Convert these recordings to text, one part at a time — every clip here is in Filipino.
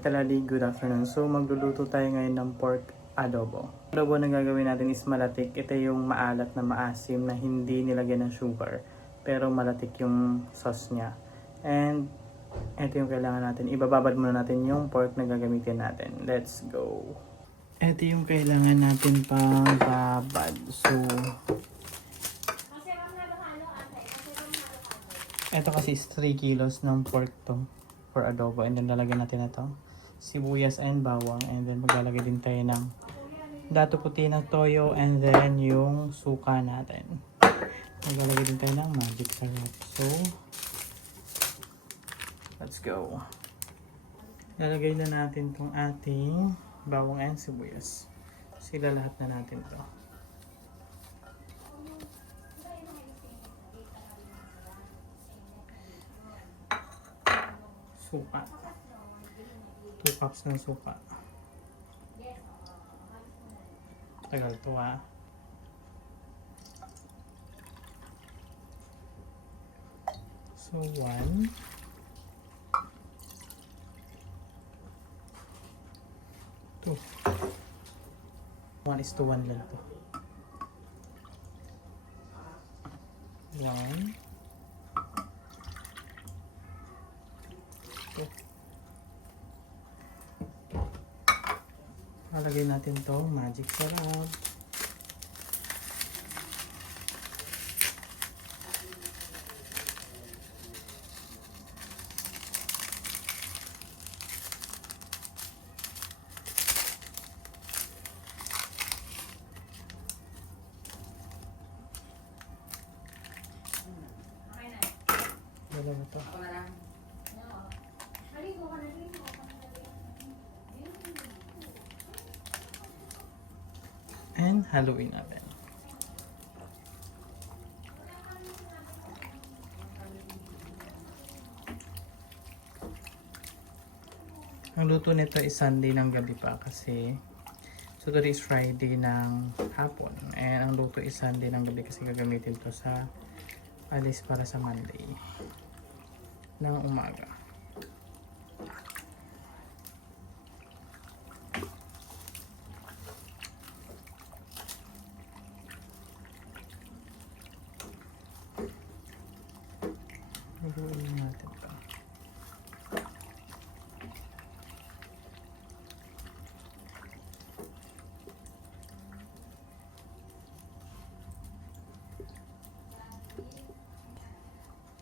Italali, good afternoon. So magluluto tayo ngayon ng pork adobo. Adobo na gagawin natin is malatik. Ito yung maalat na maasim na hindi nilagyan ng sugar. Pero malatik yung sauce niya. And ito yung kailangan natin. Ibababad muna natin yung pork na gagamitin natin. Let's go. Ito yung kailangan natin pang babad. So ito kasi is 3 kilos ng pork to for adobo. And then lalagyan natin na to sibuyas and bawang, and then maglalagay din tayo ng dato puti na toyo, and then yung suka natin. Maglalagay din tayo ng magic sarap. So let's go. Lalagay na natin tong ating bawang and sibuyas. Sila lahat na natin to. Suka. 2 cups ng suka. Tagal to ha. So 1. 2. 1:1 lang to. 1. 2. Lalagay natin tong magic sarap. Dalawa to. And haluin natin. Ang luto nito is Sunday ng gabi pa kasi so today is Friday ng hapon, and ang luto is Sunday ng gabi kasi gagamitin to sa alis para sa Monday ng umaga. Haluin natin to.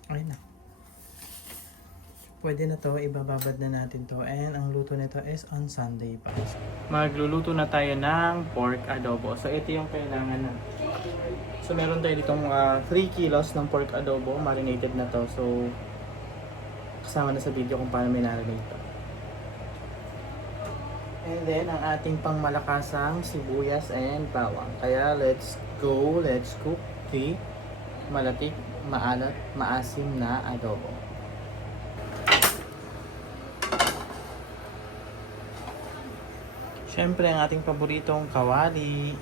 Ay na. Pwede na to, ibababad na natin to, and ang luto nito is on Sunday pa. Magluluto na tayo ng pork adobo. So ito yung kailangan na. So meron tayo ditong 3 kilos ng pork adobo, marinated na to. So kasama na sa video kung paano may-marinate to. And then ang ating pangmalakasang sibuyas and bawang. Kaya let's go, let's cook the malatik, maalat, maasim na adobo. Siyempre ang ating paboritong kawali.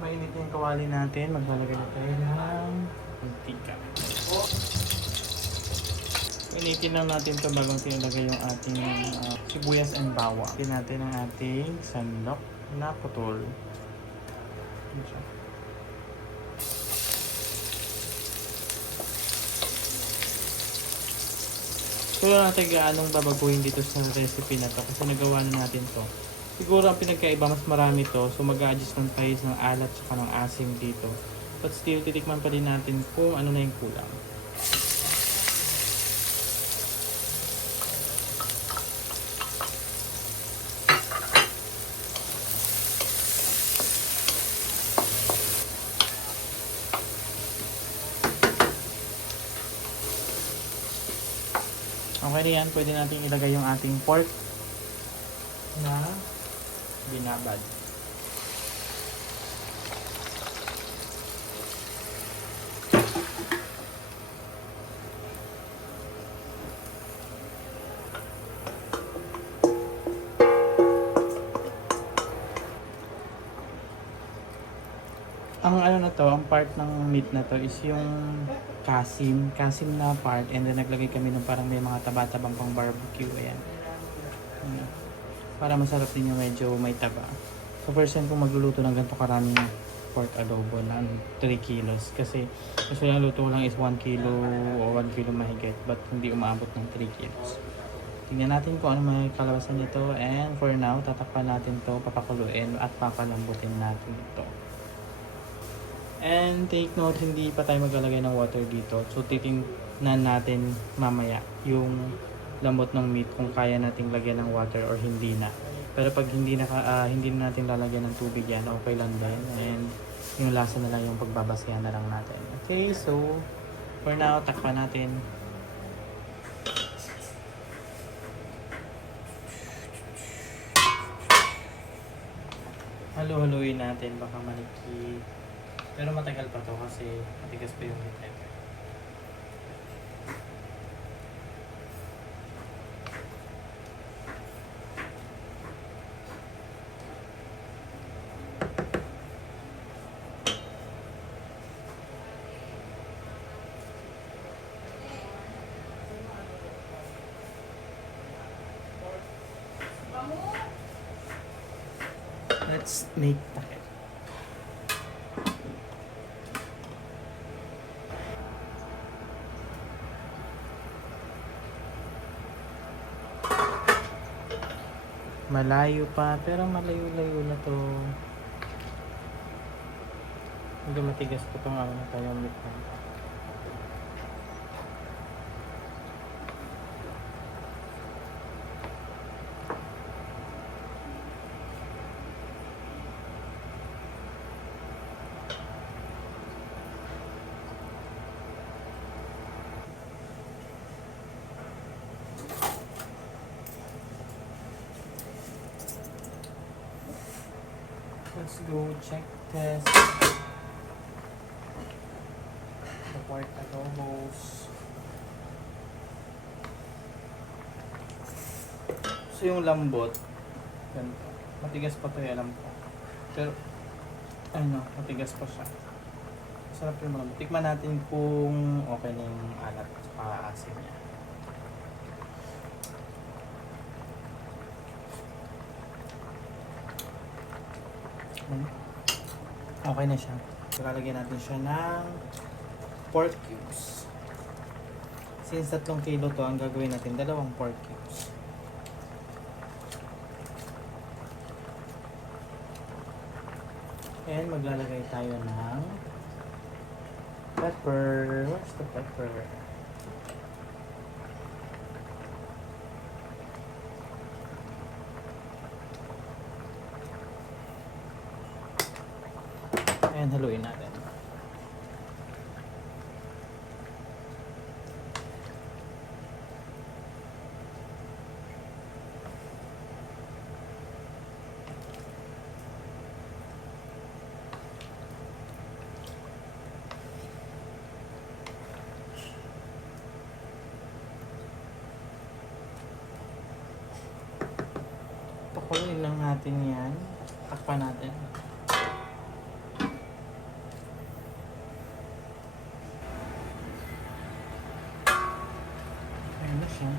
Mainit yung kawali natin. Maglalagay na tayo ng mantika. Initin lang natin ito bagong tinilagay yung ating sibuyas and bawang. Initin natin ang ating sandok na putol. So wala natin gaanong babaguhin dito sa recipe na to kasi nagawa na natin to. Siguro ang pinagkaiba mas marami to, so mag-a-adjust ng tayo ng alat at ng asim dito. But still, titikman pa din natin kung ano na yung kulang. Okay na yan, pwede natin ilagay yung ating pork na binabad. Ang ano na to, ang part ng meat na to is yung kasim na part, and then naglagay kami ng parang may mga taba-tabang pang barbecue, ayan. Para masarap din yung medyo may taba. So first time kong magluluto ng ganito karaming pork adobo na 3 kilos, kasi ang luto ko lang is 1 kilo o 1 kilo mahigit, but hindi umaabot ng 3 kilos. Tingnan natin kung ano may kalabasan nito, and for now tatakpan natin to, papakuluin at papalambutin natin ito. And take note, hindi pa tayo maglalagay ng water dito. So titingnan natin mamaya yung lambot ng meat kung kaya nating lagyan ng water or hindi na. Pero pag hindi na natin lalagyan ng tubig yan, okay lang din. And yung lasa na lang yung pagbabasayan na lang natin. Okay, so for now, takpan natin. Halo-haloin natin, baka manikip. Pero matagal pa to kasi matigas pa yung meat. Let's make takip. Malayo pa, pero malayo-layo na to. Hindi matigas pa itong ano na tayo meat na. Let's go check test the pork adobos. So yung lambot, ganito. Matigas pa to, alam ko. Pero ano, matigas pa siya. Sarap yung malambot. Tikman natin kung okay na yung alat at saka asin niya. Okay na siya. So, lalagyan natin siya ng pork cubes. Since 3 kilo to, ang gagawin natin 2 pork cubes. And maglalagay tayo ng pepper. Where's the pepper? And haluin natin. Pakuloyin lang natin yan. Takpan natin. Ayan na siya.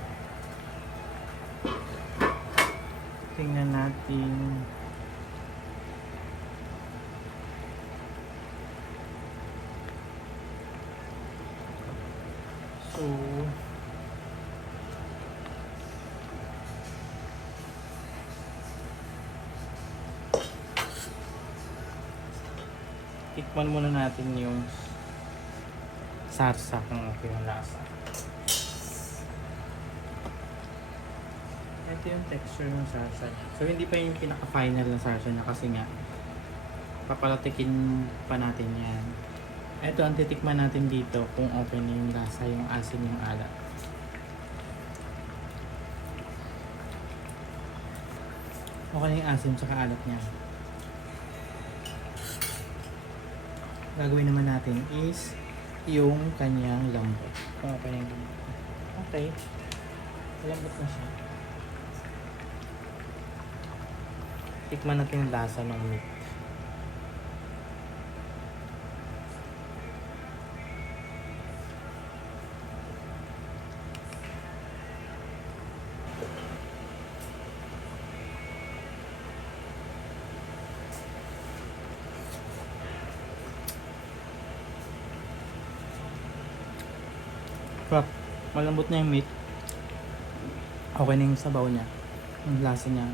Tingnan natin. So, tikman muna natin yung sarsa kung okay yung lasa. Ito yung texture ng sarsa niya. So hindi pa yung pinaka-final na sarsa niya kasi nga papalatikin pa natin yan. Ito ang titikman natin dito kung okay na yung lasa, yung asin, yung alat. Okay na yung asin tsaka alat niya. Gagawin naman natin is yung kanyang lambot. Kung okay na yung lambot. Okay. Lambot na siya. Tikman natin yung lasa ng meat. Sarap. Malambot na yung meat. Okay na yung sabaw niya. Yung lasa niya.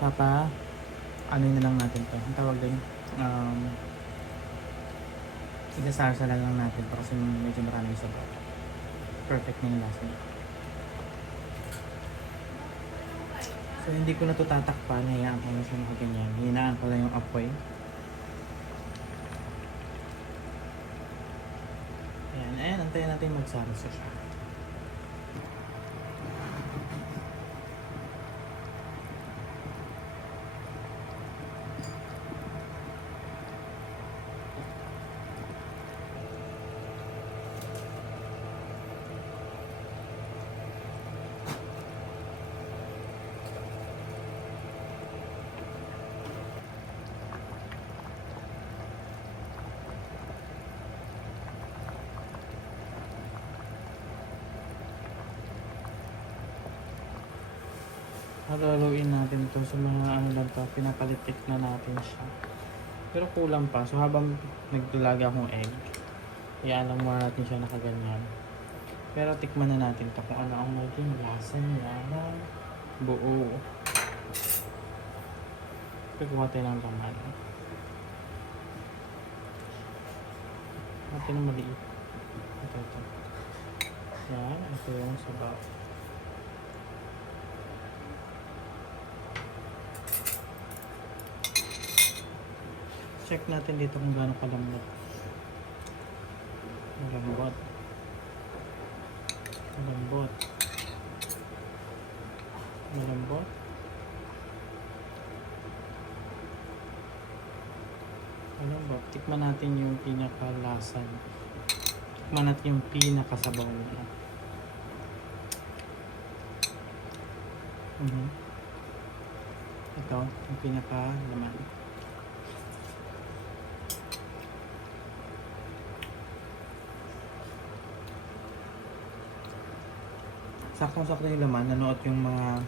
Ano na lang natin to. Ang tawag din. Igasarsa lang natin to kasi medyo maraming sabaw. Perfect na yung lasa niya. So hindi ko na ito tatakpan, hayaan ko na siya nakaganyan. Hinaan ko lang yung apoy. Ayan, antayin natin magsarsa siya. Halo-haloin natin to sa mga ano lang to, pinapalitik na natin siya. Pero kulang pa. So habang nagdulaga akong egg, iyan lang muna natin siya nakaganyan. Pero tikman na natin to kung ano ang maging lasa niya na buo. Pagkuha tayo ng laman. Natin na maliit. Ito. Yan, ito yung sabaw. Check natin dito kung gaano kalambot. Malambot. Malambot. Malambot. Malambot. Tikman natin yung pinakalasan. Tikman natin yung pinakasabaw niya. Ito, yung pinakalaman. Saktong-sakto yung laman, nanood yung mga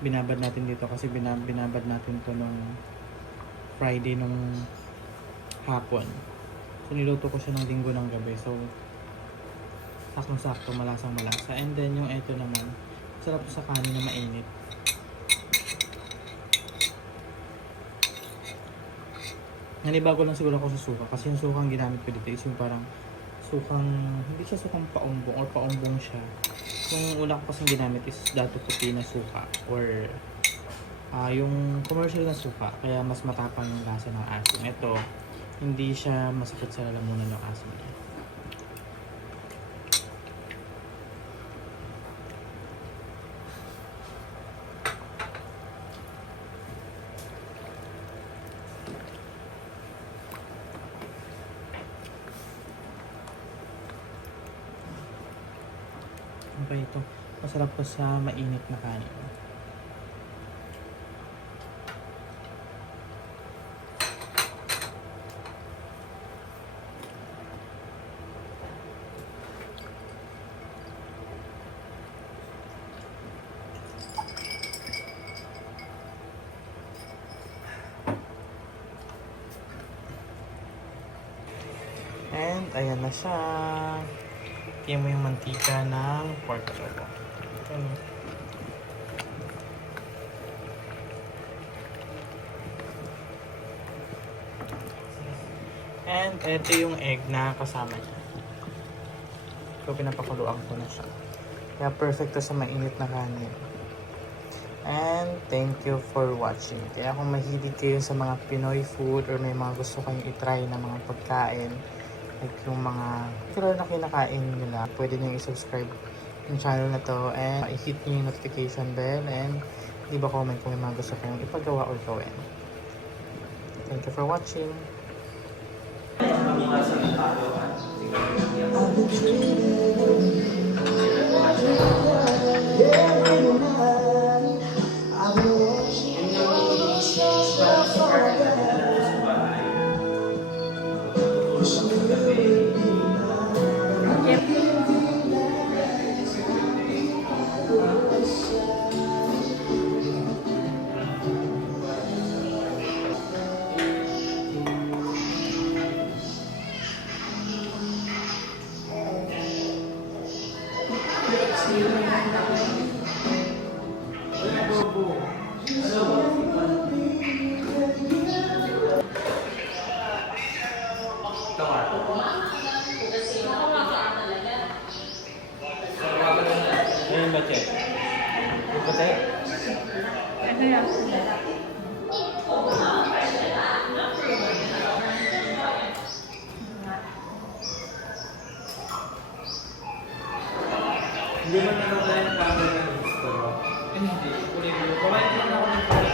binabad natin dito kasi binabad natin to nung Friday nung hapon. So niluto ko siya ng linggo ng gabi. So saktong-sakto, malasang malasa. And then yung eto naman, sarap sa kanin na mainit. Nanibago lang siguro ako sa suka kasi yung sukang ginamit ko dito is yung parang sukang, hindi siya sukang paumbong or paumbong siya. Yung una ko kasing ginamit is dato puti na suka or yung commercial na suka, kaya mas matapang yung lasa ng asim. Ito, hindi siya masakit sa lalamunan ng asim niya. Okay, ito. Masarap to sa mainit na kanin. And ayan na siya. Tingnan mo yung mantika ng pork adobo. And ito yung egg na kasama niya. So pinapakuluan ko na siya. Kaya perfect to sa mainit na kanin. And thank you for watching. Kaya kung mahilig kayo sa mga Pinoy food or may mga gusto kayong itry na mga pagkain, like yung mga kailan na kinakain nila, pwede nyo i-subscribe yung channel na to and i-hit nyo yung notification bell and leave a comment kung may mga gusto kayong ipagawa or gawin. Thank you for watching. Ayun ba, Che? Yung ba tayo? Ano yan? Hindi mo na tayo ng camera ng gusto mo. Hindi. Kumain din ako ng